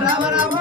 రామ రామ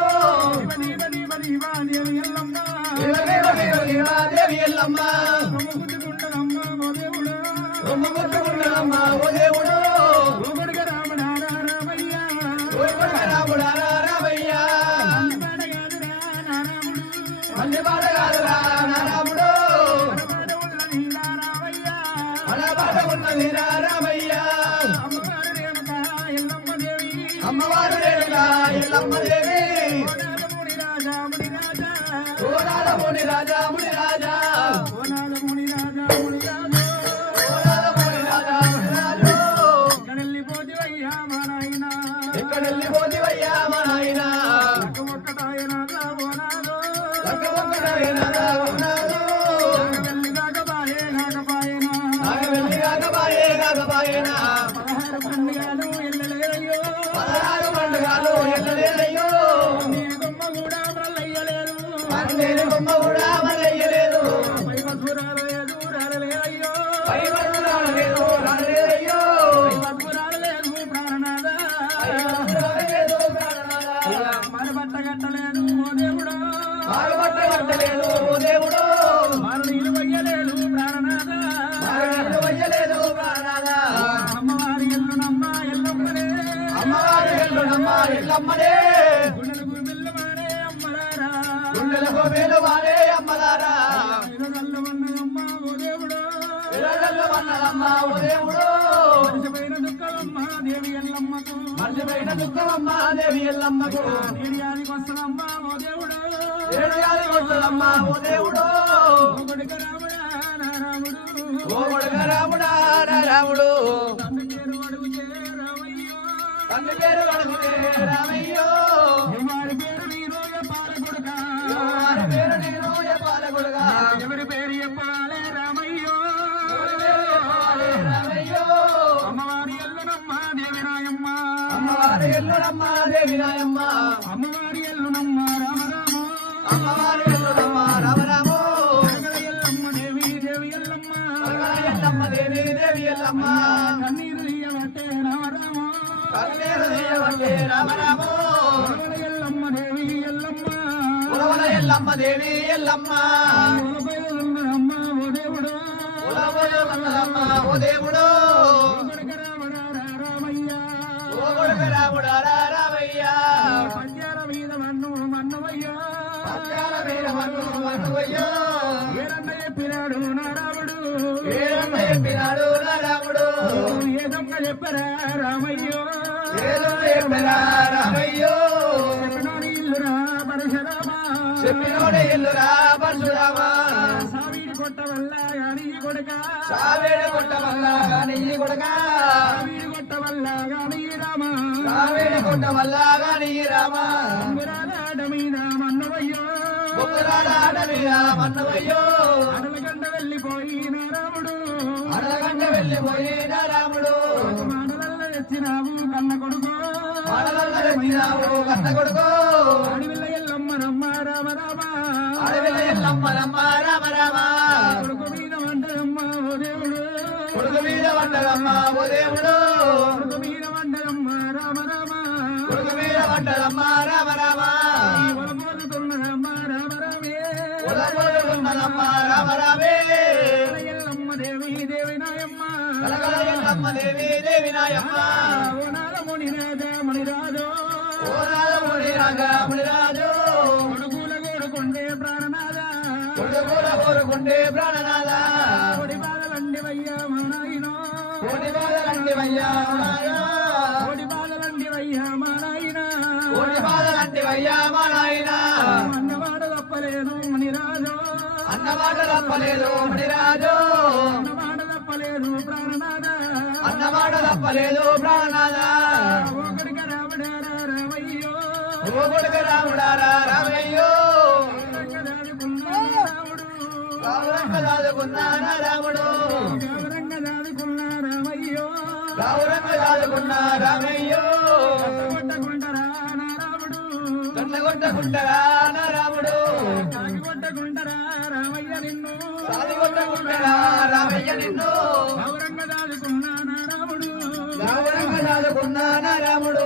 పన్నెండు బొమ్మ కూడా మర్చిపోయిన దుఃఖమమ్మ దేవి ఎల్లమ్మకు. వస్తుందమ్మ ఓ దేవుడు. ఏడుగాలి కొట్టదమ్మ ఓ దేవుడు. ఎల్లునమ్మ దేవి నాయమ్మ అమ్మవారి ఎల్లునమ్మ రామరామ అమ్మవారి ఎల్లునమ్మ రామరామో ఎల్లమ్మ దేవి దేవి ఎల్లమ్మ. ఎల్లమ్మ దేవి దేవి ఎల్లమ్మ. కన్నీరు తీయబట్టే రామరామ కన్నేరు దేవటే రామరామో ఎల్లమ్మ దేవి ఎల్లమ్మ. ఉలవల ఎల్లమ్మ దేవి ఎల్లమ్మ. ఉలపై ఉన్నదమ్మ ఓ దేవుడు. ఉలవల ఉన్నదమ్మ ఓ దేవుడు. దొంగ చెప్పరా రామయ్యో? ఏదో చెప్పినా రామయ్యో? చెప్పినాడు ఇల్లురా పరశురామ? చెప్పినోడే ఇల్లురా పరశురామ? సావిడి కొట్ట వల్ల గాని కొడుక? సావేడ కొట్ట వల్ల గాని కొడుక? సావిడి కొట్ట వల్ల గాని రామ? సావేడ కొట్ట వల్ల గాని ఈ రామ? అంగురాలాట మీద మన్నవయ్యో? ఆట మీద మన్నవయ్యో? అడలగంట వెళ్ళిపోయిన రాముడు. అడగంట వెళ్ళిపోయిన రాముడు. వచ్చినావు కన్న కొడుకు. అడవిల్ల ఎల్లమ్మ రమ్మ రామ రామ. అడవిలో ఎల్లమ్మ రమ్మ రామ రామ. కొడుకు మీద వంటదమ్మ ఓ దేవుడు. కొడుకు మీద వంటదమ్మ ఓ దేవుడు. కొడుకు మీద వంటదమ్మ రామ రామ. కొడుకు మీద వంటదమ్మ రామ రామ. వలపోతున్నదమ్మ రామ రామే. ఉలగొలుగున్నదమ్మ రామ రామే. కోరుకుంటే ప్రాణనాథ కోడి బాధలండి వయ్యా మా నాయనో కోటి బాధలంటి వయ్యా. కోడి బాధలండి వయ్యా మా నాయన కోటి బాధలంటి వయ్యా మా నాయన అన్నవాడ తప్పలేదు మునిరాజు. అన్నమాట తప్పలేదు అన్నవాడ తప్పలేదు ప్రాణనాథ. అన్నమాట తప్పలేదు ప్రాణనాథ. ఒకడికి రావడారా రామయ్యో ఓ కొడుకు రాముడారా రామయ్యో రాముడు. దాదుకున్నానా రాముడు. రామయ్యో. రావురంగ దాదుకున్నా రామయ్యో. కొట్టకుంటరా నా రాముడు. రాముడు. కొట్టకుంటరా రామయ్య సాదిగొట్టకుంటరా రామయ్య నిన్ను. ఔరంగదాదుకున్నా నా రాముడు? రావురంగ దాదుకున్నానా రాముడు.